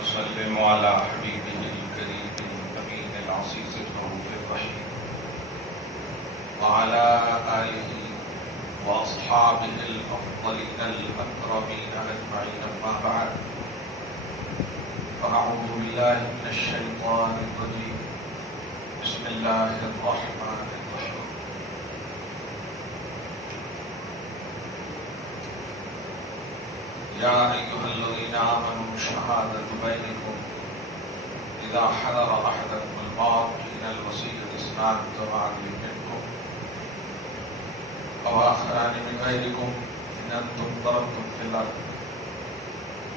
ونسلم على حبيبه الكريم الأمين العزيز الرؤوف الرحيم وعلى آله وأصحابه الأفضلين الأكرمين أجمعين. أما بعد، فأعوذ بالله من الشيطان الرجيم. بسم الله الرحمن الرحيم. يا أيها الذين آمنوا شهادة بينكم إذا حضر أحدكم الموت حين الوصية اثنان ذوي عدل منكم أو آخران من غيركم إن أنتم ضربتم في الأرض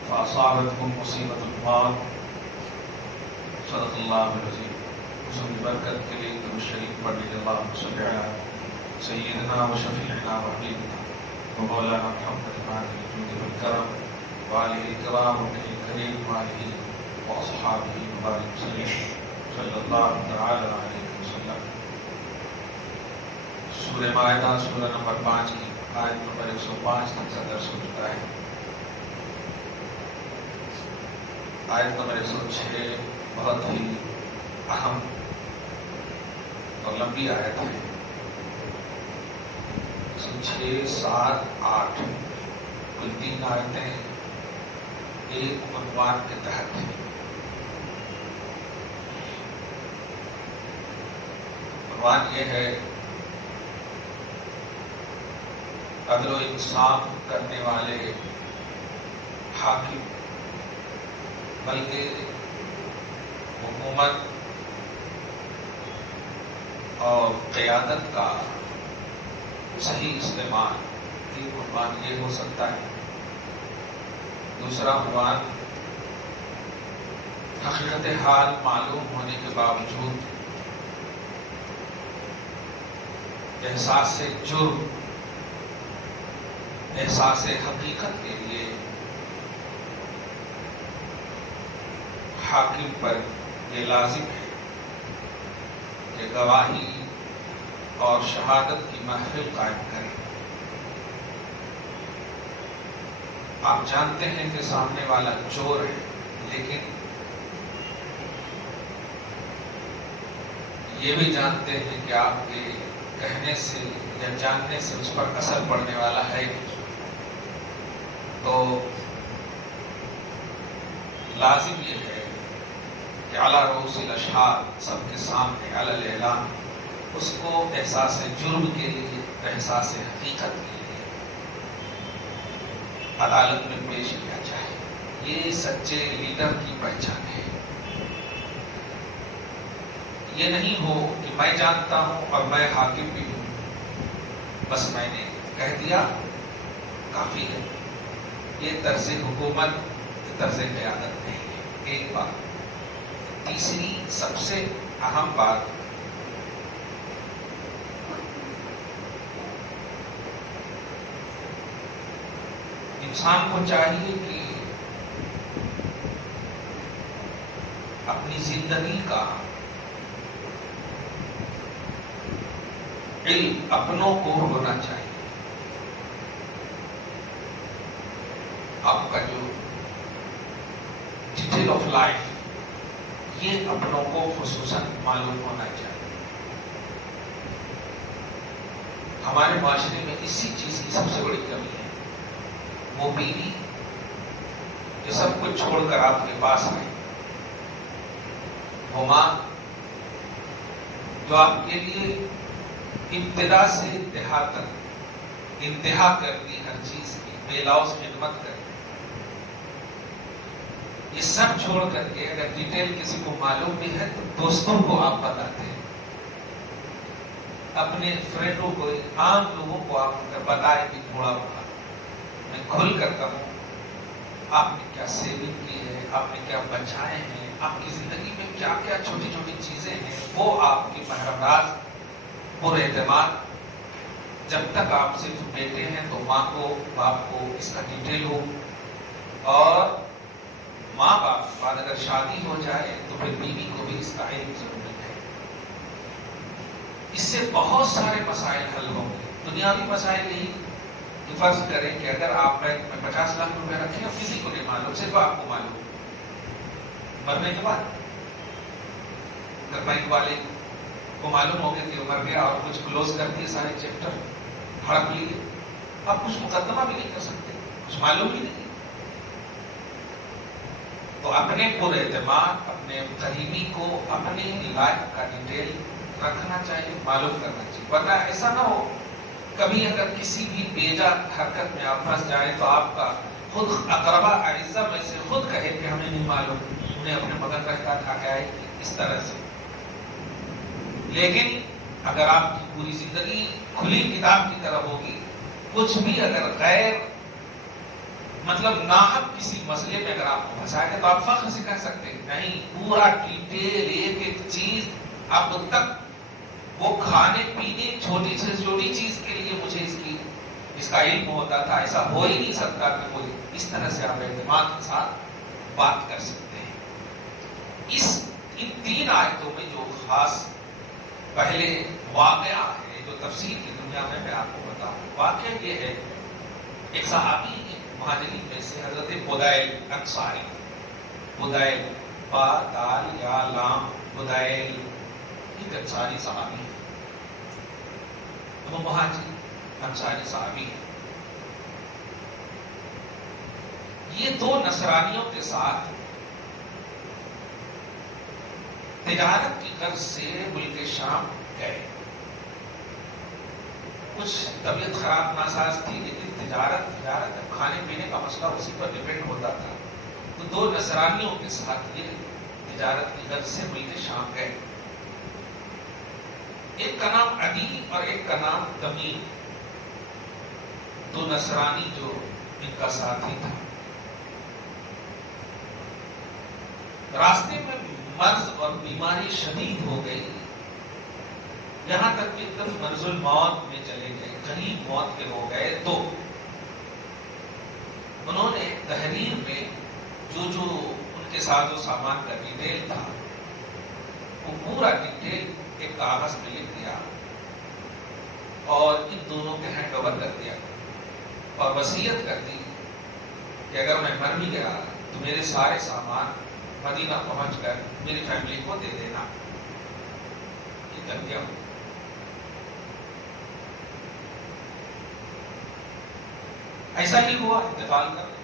فأصابتكم مصيبة الموت. صدق الله العظيم. اس کی برکت کے لیے درود شریف پڑھ لیجیے. اللهم صل علی سیدنا و شفیعنا و حبیبنا و مولانا محمد الجود والکرم وآلہ الکرام الکریم وآلہ واصحابہ مبارک وسلم صلی اللہ تعالی علیہ وسلم. سورہ مائدہ سورہ نمبر 5 کی آیت نمبر 105 تک کا درس ہو چکا ہے. آیت نمبر 106 بہت ہی اہم اور لمبی آیت ہے. 6، 7، 8 کل 3 آیتیں ایک عنوان کے تحت ہیں. عنوان یہ ہے عدل و انصاف کرنے والے حاکم، بلکہ حکومت اور قیادت کا صحیح استعمال. ایک عنوان یہ ہو سکتا ہے. دوسرا عنوان حقیقت حال معلوم ہونے کے باوجود احساس جرم، احساس حقیقت کے لیے حاکم پر یہ لازم ہے کہ گواہی اور شہادت کی محفل قائم کریں. آپ جانتے ہیں کہ سامنے والا چور ہے، لیکن یہ بھی جانتے ہیں کہ آپ کے کہنے سے یا جاننے سے اس پر اثر پڑنے والا ہے. تو لازم یہ ہے کہ اعلیٰ رؤوس الاشہاد سب کے سامنے علی الاعلان اس کو احساس جرم کے لیے، احساس حقیقت کے لیے عدالت میں پیش کیا جائے. یہ سچے لیڈر کی پہچان ہے. یہ نہیں ہو کہ میں جانتا ہوں اور میں حاکم بھی ہوں، بس میں نے کہہ دیا کافی ہے. یہ طرز حکومت، طرز قیادت نہیں ہے. ایک بات. تیسری سب سے اہم بات، انسان کو چاہیے کہ اپنی زندگی کا علم اپنوں کو ہونا چاہیے. آپ کا جو ڈیٹیل آف لائف یہ اپنوں کو خصوصاً معلوم ہونا چاہیے. ہمارے معاشرے میں اسی چیز کی سب سے بڑی کمی ہے. وہ بیوی جو سب کچھ چھوڑ کر آپ کے پاس آئی، وہ ماں جو آپ کے لیے ابتدا سے انتہا تک انتہا کر دی ہر چیز کی، بے لوث خدمت کر دی. یہ سب چھوڑ کر کے اگر ڈیٹیل کسی کو معلوم بھی ہے تو دوستوں کو آپ بتاتے ہیں، اپنے فرینڈوں کو، عام لوگوں کو آپ بتائیں کہ تھوڑا بہت میں کھل کر کہوں آپ نے کیا سیونگ کی ہے، آپ نے کیا بچائے ہیں، آپ کی زندگی میں کیا کیا چھوٹی چھوٹی چیزیں ہیں، وہ آپ کی مہرم راز پر اعتماد. جب تک آپ صرف بیٹے ہیں تو ماں کو، باپ کو اس کا ڈیٹیل ہو، اور ماں باپ کے بعد اگر شادی ہو جائے تو پھر بیوی کو بھی اس کا علم ضروری ہے. اس سے بہت سارے مسائل حل ہوں گے. دنیاوی مسائل یہی کہ فرض کریں کہ اگر آپ بینک میں 50 لاکھ روپے رکھیں اور کسی کو نہیں معلوم، صرف آپ کو معلوم، مرنے کے بعد بینک والے کو معلوم ہو گیا کہ وہ مر گیا اور کچھ کلوز کر دیے سارے چیپٹر، ہڑپ لیے، آپ کچھ مقدمہ بھی نہیں کر سکتے، کچھ معلوم ہی نہیں۔ تو اپنے پر اعتماد، اپنے قریبی کو اپنی لائف کا ڈیٹیل رکھنا چاہیے، معلوم کرنا چاہیے، ورنہ ایسا نہ ہو کبھی اگر کسی بھی بیجا حرکت میں آپ پھنس جائے تو آپ کا خود اقربا اعزہ میں سے خود کہے کہ ہمیں نہیں معلوم، انہیں اپنے مدد رکھتا تھا کیا ہے اس طرح سے۔ لیکن اگر آپ کی پوری زندگی کھلی کتاب کی طرح ہوگی، کچھ بھی اگر غیر مطلب ناحق کسی مسئلے میں اگر آپ کو پھنسائے گا تو آپ فخر سے کہہ سکتے ہیں نہیں، پورا ڈیٹیل ایک ایک چیز اب تک وہ کھانے پینے چھوٹی سے چھوٹی چیز کے لیے مجھے اس کا علم ہوتا تھا، ایسا ہو ہی نہیں سکتا کہ کوئی اس طرح سے آپ اعتماد کے ساتھ بات کر سکتے ہیں۔ ان 3 آیتوں میں جو خاص پہلے واقعہ ہے جو تفسیر کی دنیا میں آپ کو بتاؤں، واقعہ یہ ہے ایک صحابی مہاجرین میں سے حضرت بدیل انصاری، بدیل با دال یا لام بدیل، ایک انصاری صحابی ہے، وہ مہاجر انصاری صحابی ہے۔ یہ 2 نصرانیوں کے ساتھ تجارت کی غرض سے ملک شام گئے، کچھ طبیعت خراب ناساز تھی لیکن تجارت کھانے پینے کا مسئلہ اسی پر ڈیپینڈ ہوتا تھا، تو 2 نصرانیوں کے ساتھ یہ تجارت کی غرض سے ملک شام گئے، ایک کا نام عدی اور ایک کا نام تمیم، 2 نصرانی جو ان کا ساتھی تھا۔ راستے میں مرض اور بیماری شدید ہو گئی، یہاں تک کہ تم مرض الموت میں چلے گئے، قریب موت کے ہو گئے، تو انہوں نے تحریر میں جو ان کے ساتھ جو سامان کا ڈیٹیل تھا وہ پورا ڈیٹیل ایک کاغذ میں لکھ دیا اور ان دونوں کے ہینڈ اوور کر دیا اور وصیت کر دی کہ اگر میں مر بھی گیا تو میرے سارے سامان مدینہ پہنچ کر میری فیملی کو دے دینا، یہ کر دیا۔ ایسا ہی ہوا، انتقال کر گئے۔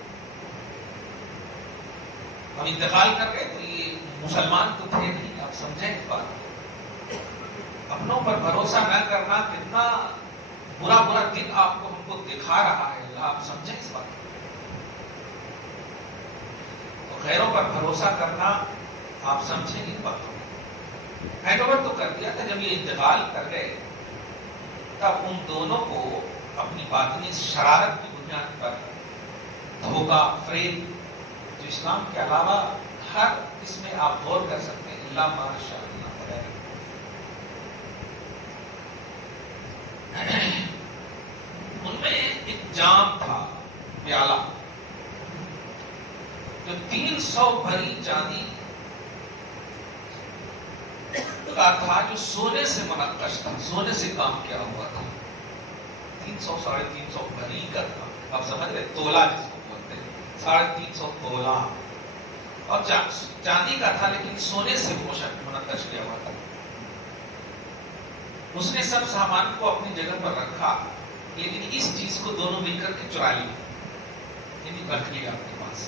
اب انتقال کر گئے تو یہ مسلمان تو تھے نہیں، آپ سمجھیں اس بات، اپنوں پر بھروسہ نہ کرنا کتنا برا دن آپ کو ہم کو دکھا رہا ہے اللہ، آپ سمجھیں اس بات، تو غیروں پر بھروسہ کرنا آپ سمجھیں ان باتوں میں۔ ہینڈ اوور تو کر دیا تھا، جب یہ انتقال کر گئے تب ان دونوں کو اپنی باطنی شرارت کی بنیاد پر دھوکہ، فریب، جو اسلام کے علاوہ ہر اس میں آپ غور کر سکتے ہیں اللہ ماشاء اللہ، ان میں ایک جام تھا، پیالہ جو 300 بھری چاندی کا تھا، جو سونے سے منقش تھا، سونے سے کام کیا ہوا تھا، 300 ساڑھے 300 بھری کا تھا، آپ سمجھ رہے، تولا جس کو بولتے ہیں، 350 تولا، اور چاندی کا تھا لیکن سونے سے منقش کیا ہوا تھا۔ اس نے سب سامان کو اپنی جگہ پر رکھا لیکن اس چیز کو دونوں مل کر کے چرا لی، یعنی رکھ لیا اپنے پاس،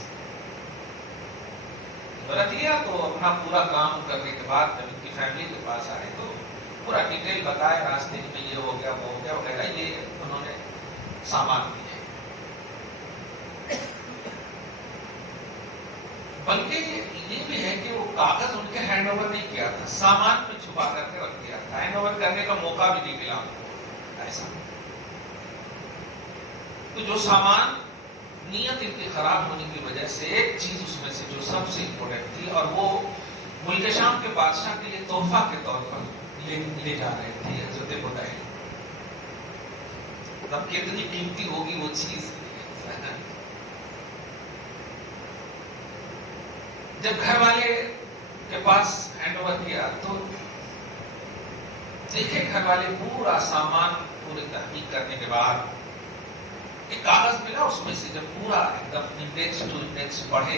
رکھ لیا۔ تو اپنا پورا کام کرنے کے بعد جب ان کی فیملی کے پاس آئے تو پورا ڈیٹیل بتایا، راستے میں یہ ہو گیا وہ ہو گیا وغیرہ، یہ انہوں نے سامان دیے، بلکہ یہ بھی ہے کہ وہ کاغذ ان کے ہینڈ اوور نہیں کیا تھا، سامان میں چھپا کر کے رکھ دیا تھا، ہینڈ اوور کرنے کا موقع بھی نہیں ملا ایسا۔ تو جو سامان نیت ان کی خراب ہونے کی وجہ سے ایک چیز اس میں سے جو سب سے امپورٹنٹ تھی اور وہ ملک شام کے بادشاہ کے لیے تحفہ کے طور پر لے جا رہے تھے حضرت بدیل، تب کتنی قیمتی ہوگی وہ چیز۔ جب گھر والے کے پاس ہینڈ اوور کیا تو دیکھے گھر والے پورا سامان پورے تحقیق کرنے کے بعد ایک کاغذ ملا، اس میں سے جب پورا ایک دم انڈیکس ٹو انڈیکس پڑھے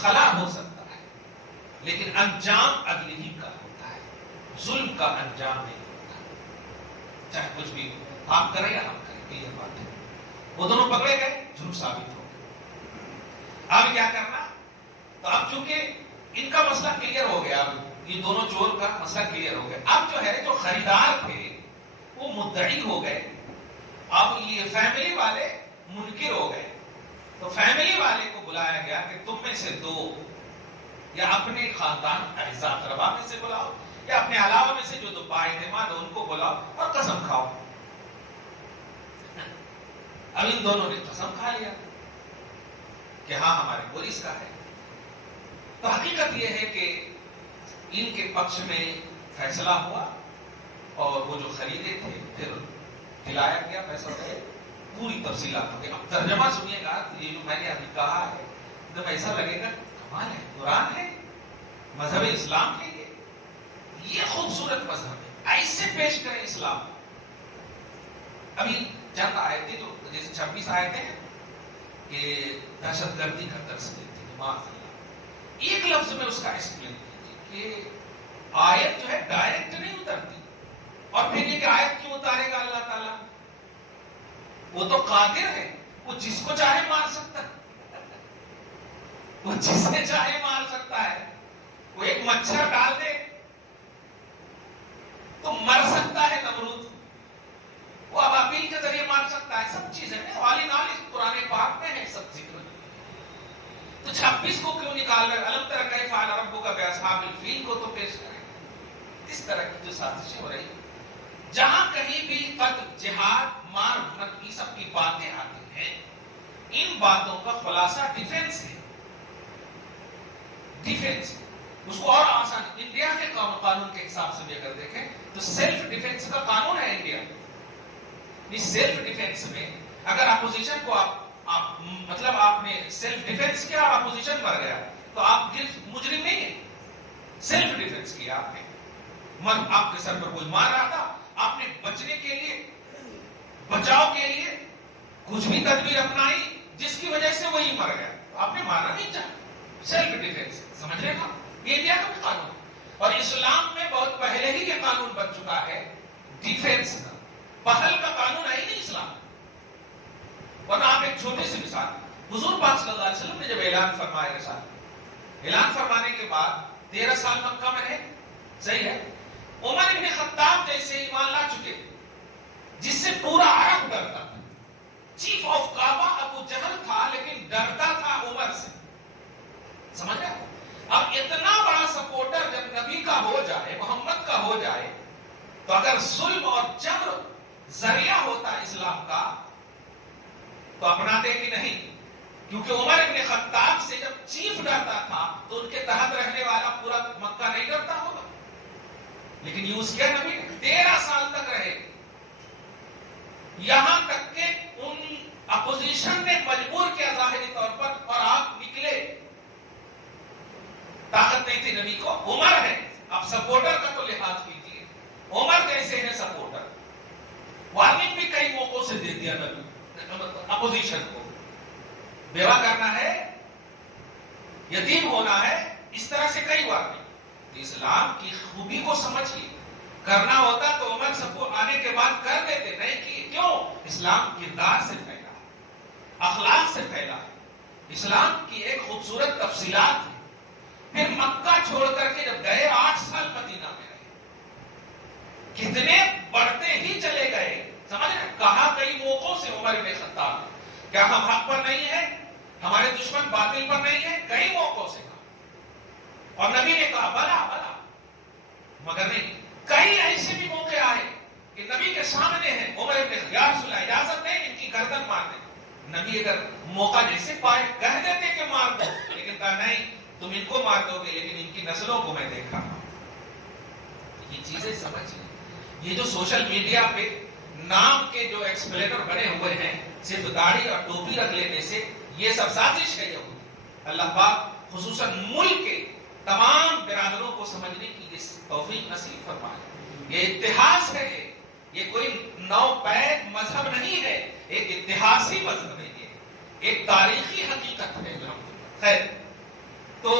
خلا ہو سکتا ہے لیکن انجام اگلی ہی کا ہوتا ہے. ظلم کا انجام نہیں ہوتا چاہے کچھ بھی ہو. آپ کریں یا ہم کریں یہ بات ہے. وہ دونوں پکڑے گئے, جھوٹ ثابت ہو گئے. اب کیا کرنا؟ تو اب چونکہ ان کا مسئلہ کلیئر ہو گیا, اب یہ دونوں چور کا مسئلہ کلیئر ہو گیا. اب جو ہے جو خریدار تھے وہ مدعی ہو گئے, اب یہ فیملی والے منکر ہو گئے. تو فیملی والے کو بلایا گیا کہ تم میں سے دو یا اپنے خاندان اعزاء اقربا میں سے بلاؤ یا اپنے علاوہ میں سے جو دو بااعتماد ان کو بلاؤ اور قسم کھاؤ. اب ان دونوں نے قسم کھا لیا کہ ہاں ہمارے پولیس کا ہے. تو حقیقت یہ ہے کہ ان کے پکش میں فیصلہ ہوا اور وہ جو خریدے تھے پھر دلایا گیا, پیسہ دے, پوری تفصیلات ہو گئی. اب ترجمہ سنیے گا, یہ جو میں نے ابھی کہا ہے تو ایسا لگے گا کمال ہے, قرآن ہے, مذہب اسلام ہے, یہ خوبصورت مذہب ہے, ایسے پیش کریں اسلام. ابھی چند آیتیں جو جیسے 26 آیتیں ہیں کہ دہشت گردی کا درس دیتی ہے, معاذ اللہ. ایک لفظ میں اس کا ایکسپلین کیجیے کہ آیت جو ہے ڈائریکٹ نہیں اترتی, اور پھر یہ کہ آیت کیوں اتارے گا اللہ تعالیٰ؟ وہ تو قادر ہے, وہ جس کو چاہے مار سکتا ہے, وہ جس سے چاہے مار سکتا ہے. وہ ایک مچھر ڈال دے تو مر سکتا ہے نمرود, وہ ابابیل کے ذریعے مار سکتا ہے. سب چیزیں والی نال اس قرآن پاک میں ہے سب ذکر. تو 26 کو کیوں نکال رہے؟ الم تر کیف فعل ربک باصحاب الفیل کو تو پیش کریں. اس طرح کی جو سازشیں ہو رہی ہیں, جہاں کہیں بھی قتل, جہاد, مار مت کی سب کی باتیں آتی ہیں, ان باتوں کا خلاصہ ڈیفنس ہے. ڈیفنس اس کو اور آسان, انڈیا کے قانون کے حساب سے بھی اگر دیکھیں تو سیلف ڈیفنس کا قانون ہے انڈیا. اس سیلف ڈیفنس میں اگر اپوزیشن کو آپ مطلب آپ نے سیلف ڈیفنس کیا اور اپوزیشن مر گیا تو آپ مجرم نہیں ہیں. سیلف ڈیفنس کیا آپ نے, آپ کے سر پر کوئی مار رہا تھا, آپ نے بچنے کے لیے, بچاؤ کے لیے کچھ بھی تدبیر اپنائی جس کی وجہ سے وہی مر گیا, آپ نے مارنا نہیں چاہا. سیلف ڈیفنس سمجھ رہے نا, یہ انڈیا کا بھی قانون. اور اسلام میں بہت پہلے ہی یہ قانون بن چکا ہے ڈیفنس کا. پہل کا قانون ہے ہی نہیں اسلام. ورنہ آپ ایک چھوٹی سی مثال, حضور پاک صلی اللہ علیہ وسلم نے جب اعلان فرمایا رسالت, اعلان فرمانے کے بعد 13 سال مکہ میں رہے, صحیح ہے. عمر ابن خطاب جیسے ایمان لا چکے جس سے پورا عرب ڈرتا تھا. چیف آف کعبہ ابو جہل تھا لیکن ڈرتا تھا عمر سے, سمجھ گئے. اب اتنا بڑا سپورٹر جب نبی کا ہو جائے, محمد کا ہو جائے, تو اگر ظلم اور جبر ذریعہ ہوتا اسلام کا تو اپناتے کہ نہیں. کیونکہ عمر ابن خطاب سے جب چیف ڈرتا تھا تو ان کے تحت رہنے والا پورا مکہ نہیں ڈرتا ہوگا. لیکن یوز کیا نبی نے, 13 سال تک رہے, یہاں تک کہ ان اپوزیشن نے مجبور کیا ظاہری طور پر, اور آپ نکلے. طاقت نہیں تھی نبی کو, عمر ہے, آپ سپورٹر کا تو لحاظ کیجیے, عمر کیسے ہے سپورٹر. وارننگ بھی کئی موقعوں سے دے دیا نبی اپوزیشن کو, بیوہ کرنا ہے, یتیم ہونا ہے, اس طرح سے کئی وارننگ. اسلام کی خوبی کو سمجھیے, کرنا ہوتا تو عمر سب کو آنے کے بعد کر دیتے, نہیں کی. کیوں؟ اسلام کردار سے پھیلا, اخلاق سے پھیلا. اسلام کی ایک خوبصورت تفصیلات ہے. پھر مکہ چھوڑ کر کے جب گئے 8 سال مدینہ میں رہے, کتنے بڑھتے ہی چلے گئے. سمجھ رہے, کہا کئی موقعوں سے عمر بن خطاب کیا ہم حق پر نہیں ہیں, ہمارے دشمن باطل پر نہیں ہیں, کئی موقعوں سے کہا. اور نبی نے کہا بلا بلا, مگر نہیں. کئی ایسے بھی موقع آئے کہ نبی کے سامنے ہیں, عمر بن خطاب رسول اللہ اجازت دیں ان کی گردن مار دیں. نبی اگر موقع جیسے پائے کہہ دیتے کہ مار دو, لیکن کہا نہیں تم ان کو مار دو گے لیکن ان کی نسلوں کو میں دیکھ رہا ہوں. یہ چیزیں سمجھیے. یہ جو سوشل میڈیا پہ نام کے جو ایکسپلینر بنے ہوئے ہیں صرف داڑھی اور ٹوپی رکھ لینے سے, یہ سب سازش ہے یہودی. اللہ پاک خصوصاً ملک کے تمام برادروں کو سمجھنے کی توفیق نصیب فرمائے. یہ اتحاد ہے, یہ کوئی نوپید مذہب نہیں ہے, ایک اتحادی مذہب ہے, یہ ایک تاریخی حقیقت ہے. خیر, تو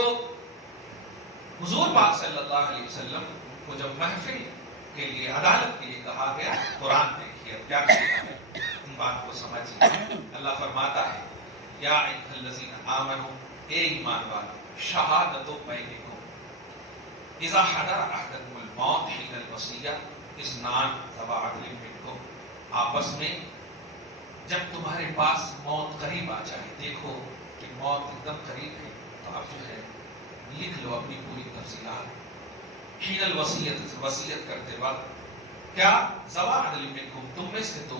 حضور پاک صلی اللہ علیہ وسلم کو جب محفل کے لیے عدالت کے لیے کہا گیا، قرآن دیکھیے کیا کہتا ہے، ان بات کو سمجھیے۔ اللہ فرماتا ہے یا ایھا الذین آمنوا، اے ایمان والو، شہادت بینکم اذا حضر احدکم الموت حین الوصیہ اثنان ذوی عدل منکم، آپس میں جب تمہارے پاس موت قریب آ جائے، دیکھو کہ موت ایک دم قریب ہے، تو آپ جو ہے لکھ لو اپنی پوری تفصیلات۔ حین الوصیت، وصیت کرتے وقت، کیا ذوی عدل منکم، تم میں سے تو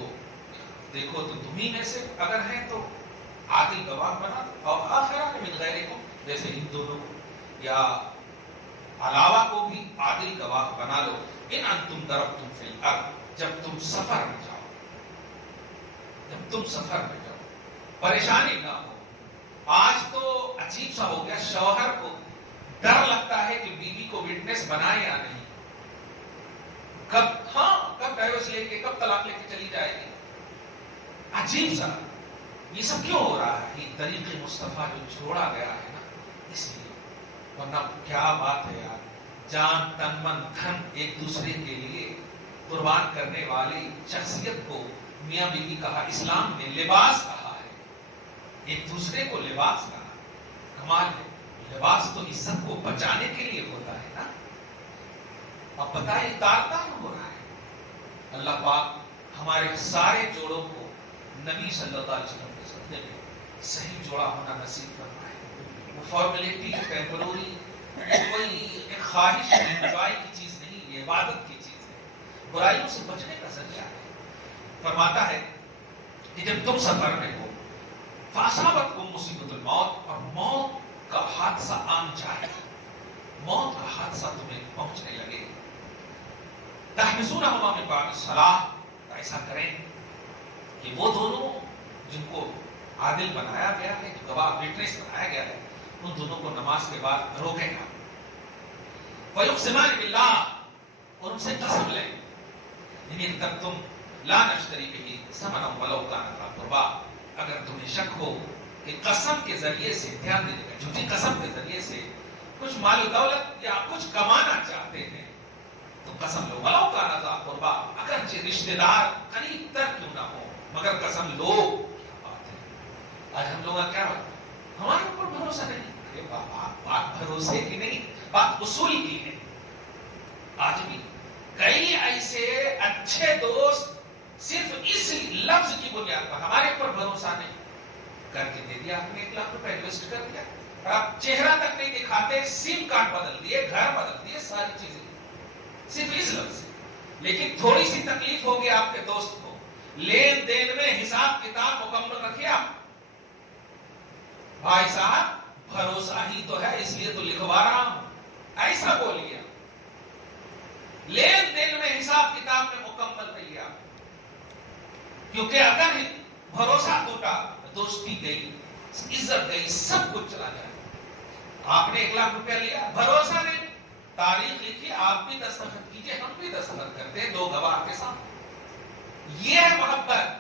دیکھو تو تمہیں میں سے اگر ہیں تو عادل گواہ بنا دو، اور آخران من غیرکم، جیسے ان دونوں کو یا علاوہ کو بھی عادل گواہ بنا لو، ان انتم ضربتم فی الارض، جب تم سفر میں جاؤ، جب تم سفر میں جاؤ، پریشانی نہ ہو۔ آج تو عجیب سا ہو گیا، شوہر کو ڈر لگتا ہے کہ بیوی کو وٹنس بنائے یا نہیں، کب ڈائیورس لے کے، کب طلاق لے کے چلی جائے گی، عجیب سا۔ یہ سب کیوں ہو رہا ہے؟ یہ طریق مصطفیٰ جو چھوڑا گیا ہے نا، اس لیے، ورنہ کیا بات ہے یار، جان تن من دھن ایک دوسرے کے لیے قربان کرنے والی شخصیت کو میاں بیوی کہا، اسلام نے لباس کہا ہے، ایک دوسرے کو لباس کہا، کمال ہے۔ لباس تو عزت کو بچانے کے لیے ہوتا ہے نا، اب بتائیں تار ہو رہا ہے۔ اللہ پاک ہمارے سارے جوڑوں کو نبی صلی اللہ علیہ وسلم کے صدقے میں صحیح جوڑا ہونا نصیب فرمائے۔ وہ فارمیلٹی، ٹیمپروری، کوئی ایک خواہش انجوائے کی چیز نہیں، یہ عبادت کی چیز ہے، برائیوں سے بچنے کا ذریعہ ہے۔ فرماتا ہے کہ جب تم سفر میں ہو، فاصابتکم مصیبۃ الموت، اور موت کا حادثہ آن جائے، موت کا حادثہ تمہیں پہنچنے لگے، تحبسونہما من بعد الصلاۃ، ایسا کریں کہ وہ دونوں جن کو عادل بنایا گیا ہے، جو گواہ وٹنس بنایا گیا ہے، ان دونوں کو نماز کے بعد روکے گا، وَيُقْسِمَانِ بِاللَّهِ، اور ان سے قسم لیں، ان ارتبتم لا نشتری بِهِ ثمنا وَلَوْ كَانَ ذَا قُرْبَىٰ، اگر تمہیں شک ہو کہ قسم کے ذریعے سے، دھیان دیجیے گا، جھوٹی قسم کے ذریعے سے کچھ مال و دولت یا کچھ کمانا چاہتے ہیں تو قسم لو، وَلَوْ كَانَ ذَا قُرْبَىٰ، اگرچہ رشتہ دار قریب تر کیوں نہ ہو، مگر قسم لو۔ کیا بات ہے، آج ہم لوگوں کا کیا ہے، ہمارے اوپر بھروسہ نہیں۔ بات بھروسے کی نہیں، بات اصول کی ہے۔ آج بھی کئی ایسے اچھے دوست صرف اس لفظ کی بنیاد پر ہمارے اوپر بھروسہ نہیں کر کے دے دیا، آپ نے 1 لاکھ روپے انویسٹ کر دیا، اور آپ چہرہ تک نہیں دکھاتے، سم کارڈ بدل دیے، گھر بدل دیے، ساری چیزیں صرف اس لفظ سے۔ لیکن تھوڑی سی تکلیف ہوگی آپ کے دوست کو، لین دین میں حساب کتاب مکمل رکھیے آپ، بھائی صاحب بھروسہ ہی تو ہے اس لیے تو لکھوا رہا ہوں، ایسا بولیے، لین دین میں حساب کتاب میں مکمل رہیے آپ، کیونکہ اگر بھروسہ ٹوٹا، دوستی گئی، عزت گئی، سب کچھ چلا جائے۔ آپ نے 1 لاکھ روپیہ لیا، بھروسہ نہیں، تاریخ لکھی، آپ بھی دستخط کیجئے، ہم بھی دستخط کرتے ہیں 2 گواہ کے ساتھ۔ یہ ہے محبت۔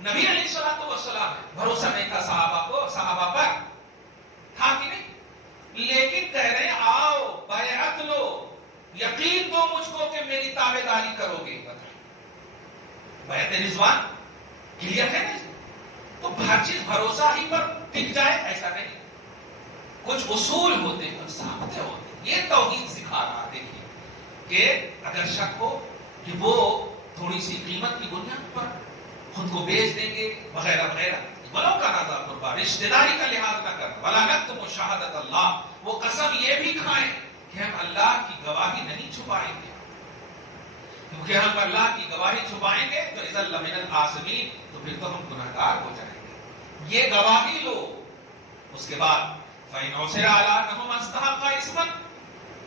نبی علیہ الصلوۃ والسلام ہے، بھروسہ نہیں تھا صحابہ پر، تھا کہ نہیں، لیکن کہہ رہے ہیں آؤ بیعت لو، یقین دو مجھ کو کہ میری تابع داری کرو گے۔ بیعت رضوان کلیئر ہے نہیں، تو ہر چیز بھروسہ ہی پر ٹک جائے ایسا نہیں، کچھ اصول ہوتے ہیں، ضابطے ہوتے ہیں۔ یہ توحید سکھا رہا، دیکھیے کہ اگر شک ہو کہ وہ تھوڑی سی قیمت کی بنیاد پر خود کو بیچ دیں گے وغیرہ وغیرہ، وَلَوْ كَانَ ذَا قُرْبَىٰ، رشتہ داری کا لحاظ نہ کر، وَلَا نَكْتُمُ شَهَادَةَ اللَّهِ، وہ قسم یہ بھی کھائیں کہ ہم اللہ کی گواہی نہیں چھپائیں گے، کیونکہ ہم اللہ کی گواہی چھپائیں گے تو اذا لمن الآثمین، تو پھر تو ہم گناہگار ہو جائیں گے۔ یہ گواہی لو، اس کے بعد فَإِنْ عُثِرَ عَلَىٰ أَنَّهُمَا اسْتَحَقَّا إِثْمًا،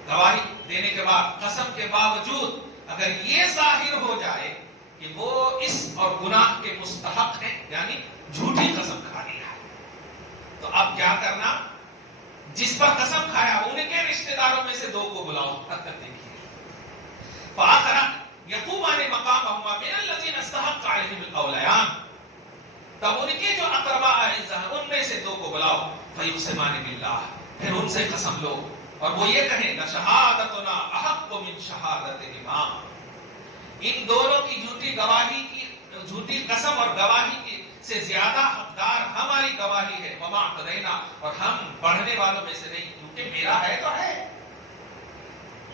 گواہی دینے کے بعد، قسم کے باوجود اگر یہ ظاہر ہو جائے کہ وہ اس اور گناہ کے مستحق ہیں، یعنی جھوٹی قسم کھا لیا ہے، تو اب کیا کرنا، جس پر قسم کھایا ان کے رشتہ داروں میں سے 2 کو بلاؤ، دیکھیے فآخران یقومان مقامہما من الذین استحق علیہم الاولیان، تب ان کے جو اقرباء اعزاء ان میں سے 2 کو بلاؤ، فیقسمان باللہ، پھر ان سے قسم لو اور وہ یہ کہیں لشہادتنا احق من شہادت امام، ان دونوں کی جھوٹی قسم اور گواہی کی سے زیادہ حقدار ہماری گواہی ہے، وما اعتدینا، اور ہم بڑھنے والوں میں سے نہیں، کیونکہ میرا ہے تو ہے۔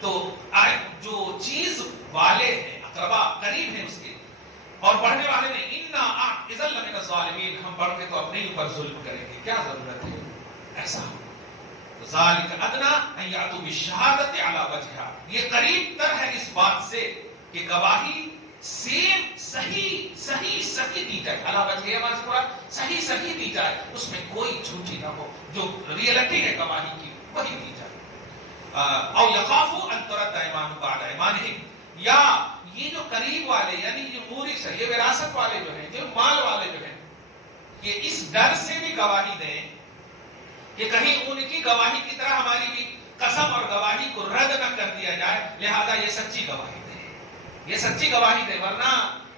تو جو چیز والے ہیں، اقربا قریب ہیں اس کے، اور بڑھنے والے نہیں، انا اذا لمن الظالمین، ہم بڑھ کے تو اپنے اوپر ظلم کریں گے، کیا ضرورت ہے ایسا؟ ذالک ادنی ان یاتوا بالشہادۃ علی وجہہا، یہ قریب تر ہے اس بات سے کہ گواہی سیم صحیح دی جائے، علی وجہہا ہمارے پورا صحیح دی جائے، اس میں کوئی جھوٹی نہ ہو، جو ریئلٹی ہے گواہی کی وہی دی جائے۔ او یخافوا ان ترد ایمان بعد ایمانہم، یا یہ جو قریب والے یعنی یہ مورث ہے، یہ وراثت والے جو ہیں، جو مال والے جو ہیں، یہ اس ڈر سے بھی گواہی دیں کہ کہیں ان کی گواہی کی طرح ہماری بھی قسم اور گواہی کو رد نہ کر دیا جائے، لہذا یہ سچی گواہی دیں، یہ سچی گواہی دیں، ورنہ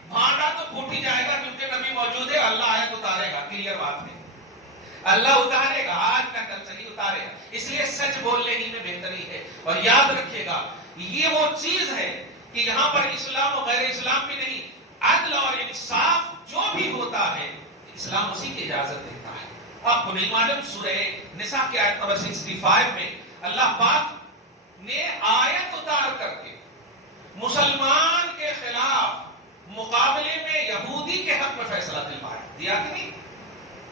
بھانڈا تو پھوٹ ہی جائے گا، کیونکہ نبی موجود ہے، اللہ آیت اتارے گا، کلیئر بات ہے، اللہ اتارے گا، آج نہ کل صحیح اتارے گا، اس لیے سچ بولنے ہی میں بہتری ہے۔ اور یاد رکھیے گا یہ وہ چیز ہے کہ یہاں پر اسلام و غیر اسلام بھی نہیں، عدل اور انصاف جو بھی ہوتا ہے اسلام اسی کی اجازت دیتا ہے۔ آپ کو نہیں معلوم سورہ نساء کی آیت نمبر 65 میں اللہ پاک نے آیت اتار کر کے مسلمان کے خلاف مقابلے میں یہودی کے حق میں فیصلہ دیا کہ نہیں؟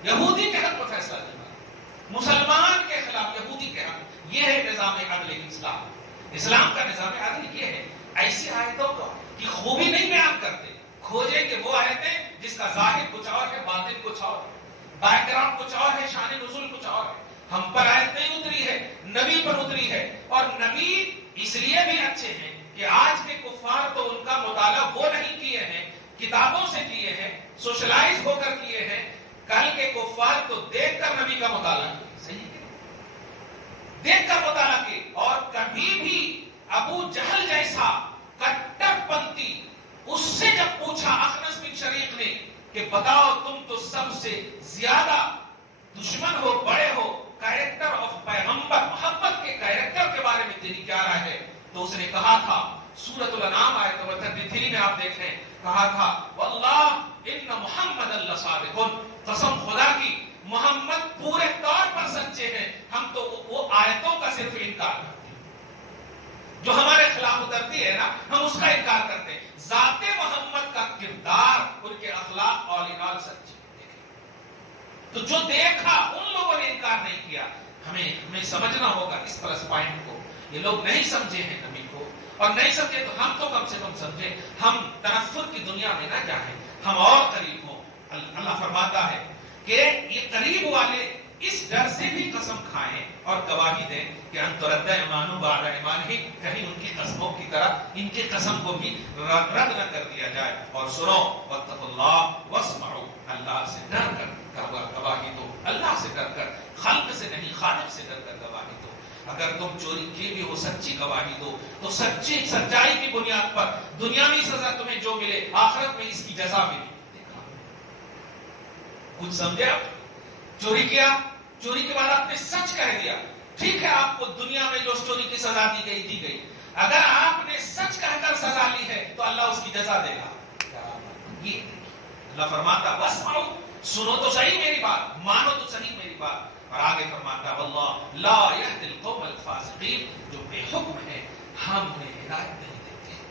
یہودی کے حق میں فیصلہ دیا، مسلمان کے خلاف یہودی کے حق، یہ ہے نظام عدل اسلام۔ اسلام کا نظام عدل یہ ہے، ایسی آیتوں کی خوبی نہیں بیان کرتے، کھوجیں کہ وہ آیتیں جس کا ظاہر کچھ اور ہے، باطن کچھ اور ہے، بیک گراؤنڈ کچھ اور ہے، شان نزول کچھ اور ہے۔ ہم پر آیت نہیں اتری ہے، نبی پر اتری ہے، اور نبی اس لیے بھی اچھے ہیں کہ آج کے کفار تو ان کا مطالعہ وہ نہیں کیے ہیں، کتابوں سے کیے ہیں، سوشلائز ہو کر کیے ہیں، کل کے کفار تو دیکھ کر نبی کا مطالعہ کیے، صحیح ہے، دیکھ کر مطالعہ کیے، اور کبھی بھی ابو جہل جیسا کٹر پنتھی اس سے جب پوچھا اخنس بن شریق نے کہ بتاؤ تم تو سب سے زیادہ دشمن ہو، بڑے ہو، کیریکٹر آف پیغمبر محمد کے کیریکٹر کے بارے میں تیری کیا رائے ہے؟ تو اس نے کہا تھا، سورۃ الانعام آیت نمبر 33 میں آپ دیکھیں، کہا تھا واللہ ان محمد لصادق، قسم خدا کی محمد پورے طور پر سچے ہیں، ہم تو وہ آیتوں کا صرف انکار کرتے ہیں جو ہمارے خلاف اترتی ہے نا، ہم اس کا انکار کرتے ہیں، ذات محمد کا کردار، ان کے اخلاق اور انال سچے۔ تو جو دیکھا ان لوگوں نے انکار نہیں کیا، ہمیں سمجھنا ہوگا اس پلس پوائنٹ کو، یہ لوگ نہیں سمجھے ہیں نبی کو، اور نہیں سمجھے تو ہم تو کم سے کم سمجھے، ہم تنفر کی دنیا میں نہ جائیں، ہم اور قریب ہوں۔ اللہ فرماتا ہے کہ یہ قریب والے اس ڈر سے بھی قسم کھائیں اور گواہی دیں کہ ان ترد ایمان بعد ایمانہم، کہیں ان کی قسموں کی طرح ان کی قسم کو بھی رد نہ کر دیا جائے۔ اور سنو واتقوا اللہ واسمعوا، اللہ سے ڈر کر گواہی دو، اللہ سے ڈر کر، خلق سے نہیں خالق سے ڈر کر گواہی دو۔ اگر تم چوری کی بھی ہو سچی گواہی دو، تو سچائی کی بنیاد پر دنیاوی سزا تمہیں جو ملے آخرت میں اس کی جزا ملے۔ کچھ سمجھے آپ؟ چوری کیا، چوری کے بعد آپ نے سچ کہہ دیا، ٹھیک ہے، آپ کو دنیا میں جو چوری کی سزا دی گئی، اگر آپ نے سچ کہہ کر سزا لی ہے تو اللہ اس کی جزا دے گا۔ یہ اللہ فرماتا بس سنو تو صحیح میری بات، مانو تو صحیح میری بات، اور آگے فرماتا واللہ لا یہدی القوم الفاسقین، جو بے حکم ہے ہم انہیں ہدایت نہیں دیتے۔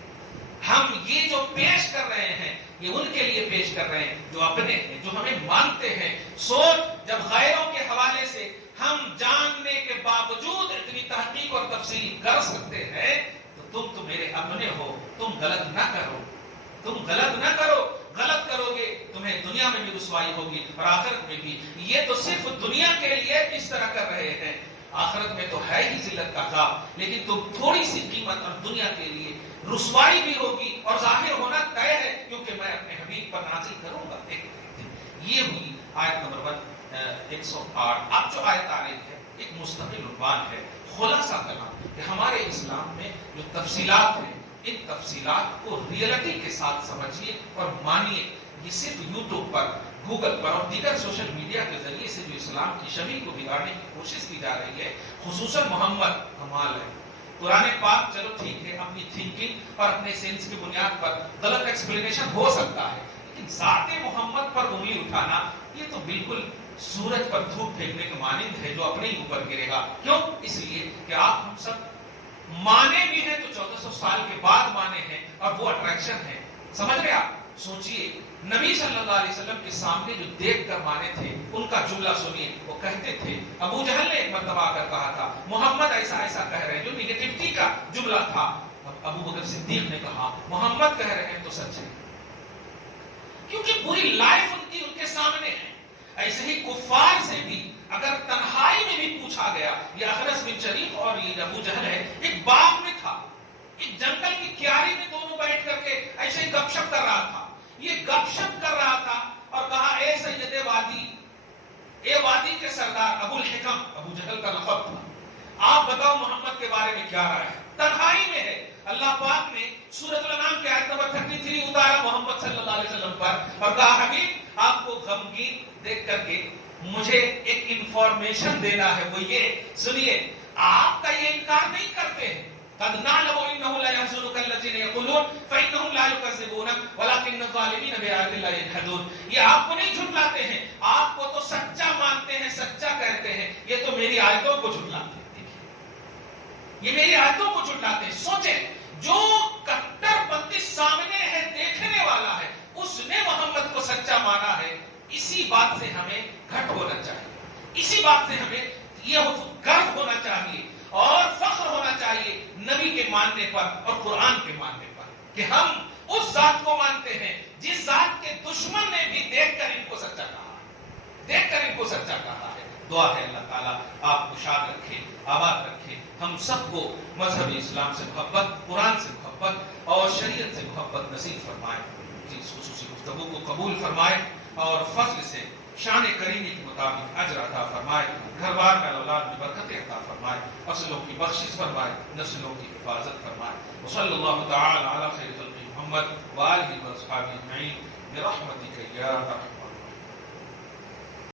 ہم یہ جو پیش کر رہے ہیں یہ ان کے لیے پیش کر رہے ہیں جو اپنے ہیں، جو ہمیں مانتے ہیں۔ سوچ جب غیروں کے حوالے سے ہم جاننے کے باوجود اتنی تحقیق اور تفصیل کر سکتے ہیں تو تم میرے اپنے ہو، تم غلط نہ کرو، تم غلط نہ کرو، غلط کرو گے تمہیں دنیا میں بھی رسوائی ہوگی اور آخرت میں بھی۔ یہ تو صرف دنیا کے لیے اس طرح کر رہے ہیں، آخرت میں تو ہے ہی ذلت کا عذاب، لیکن تم تھوڑی سی قیمت اور دنیا کے لیے رسوائی بھی ہوگی اور ظاہر ہونا طے ہے، کیونکہ میں اپنے حبیب پر نازل کروں گا۔ یہ ہوئی آیت نمبر 108۔ اب جو آیت آ رہی ہے ایک مستقل عنوان ہے، خلاصہ کلام، کہ ہمارے اسلام میں جو تفصیلات ہیں ان تفصیلات کو ریئلٹی کے ساتھ سمجھیے اور مانیے، یہ صرف یوٹیوب پر، گوگل پر اور دیگر سوشل میڈیا کے ذریعے سے جو اسلام کی شبیہ کو بگاڑنے کی کوشش کی جا رہی ہے، خصوصاً محمد، کمال ہے۔ قرآن پاک چلو ٹھیک ہے، اپنی تھنکنگ اور اپنے سینس کی بنیاد پر غلط ایکسپلینیشن ہو سکتا ہے، لیکن ذات محمد پر انگلی اٹھانا یہ تو بالکل سورج پر دھوپ پھینکنے کے مانند ہے جو اپنے ہی اوپر گرے گا۔ کیوں؟ اس لیے کہ آپ ہم سب مانے بھی ہیں تو 1400 سال کے بعد مانے ہیں، اور وہ اٹریکشن ہے۔ سمجھ رہے آپ؟ سوچئے نبی صلی اللہ علیہ وسلم کے سامنے جو دیکھ کر مانے تھے، ان کا جملہ سنیے۔ وہ کہتے تھے، ابو جہل نے ایک مرتبہ آ کر کہا تھا محمد ایسا ایسا کہہ رہے ہیں، جو نیگیٹیوٹی کا جملہ تھا۔ ابو بکر صدیق نے کہا محمد کہہ رہے ہیں تو سچ ہے، کیونکہ پوری لائف ان کے سامنے ہے۔ ایسے ہی کفار سے بھی اگر تنہائی میں بھی پوچھا گیا، یہ اخنس بن شریف اور یہ ابو جہل ہے، ایک باغ میں تھا، ایک جنگل کی کیاری میں دونوں بیٹھ کر کے ایسے گپ شپ کر رہا تھا۔ یہ گپ شپ کر رہا تھا اور کہا اے سید وادی، اے وادی کے سردار ابو الحکم، ابو جہل کا لقب تھا، آپ بتاؤ محمد کے بارے میں کیا رائے ہے؟ تنہائی میں ہے۔ اللہ پاک نے سورۃ الانعام کی آیت نمبر 33 اتارا محمد صلی اللہ علیہ وسلم پر اور کہا حبیب آپ کو غمگین دیکھ کر کے مجھے ایک انفارمیشن دینا ہے، وہ یہ سنیے، آپ کا یہ انکار نہیں کرتے ہیں۔ قد نعلم انه لا يحزنك الذين يقولون فانهم لا يكذبونك ولكن الظالمين بآيات الله يجحدون۔ یہ آپ کو نہیں جھٹلاتے ہیں، آپ کو تو سچا مانتے ہیں، سچا کہتے ہیں، یہ تو میری آیتوں کو جھٹلاتے ہیں۔ یہ میری آیتوں کو جھٹلاتے ہیں۔ سوچیں، جو کٹر پنتھی سامنے ہے، دیکھنے والا ہے، اس نے محمد کو سچا مانا ہے۔ اسی بات سے ہمیں گھٹ ہونا چاہیے، اسی بات سے ہمیں یہ گرو ہونا چاہیے اور فخر ہونا چاہیے نبی کے ماننے پر اور قرآن کے ماننے پر، کہ ہم اس ذات کو مانتے ہیں جس ذات کے دشمن نے بھی دیکھ کر ان کو سچا کہا ہے، دیکھ کر ان کو سچا کہا ہے۔ دعا ہے اللہ تعالیٰ آپ کو شاد رکھے، آباد رکھے، ہم سب کو مذہب اسلام سے محبت، قرآن سے محبت اور شریعت سے محبت نصیب فرمائے، اس خصوصی گفتگو کو قبول فرمائے اور فضل سے شان کریمی کے مطابق اجر عطا فرمائے، گھر بار میں اولاد میں برکت عطا فرمائے، فصلوں کی بخشش فرمائے، نسلوں کی حفاظت فرمائے۔ وصلی اللہ تعالی علی خیر خلق محمد وآلہ وصحبہ اجمعین برحمتک یا ارحم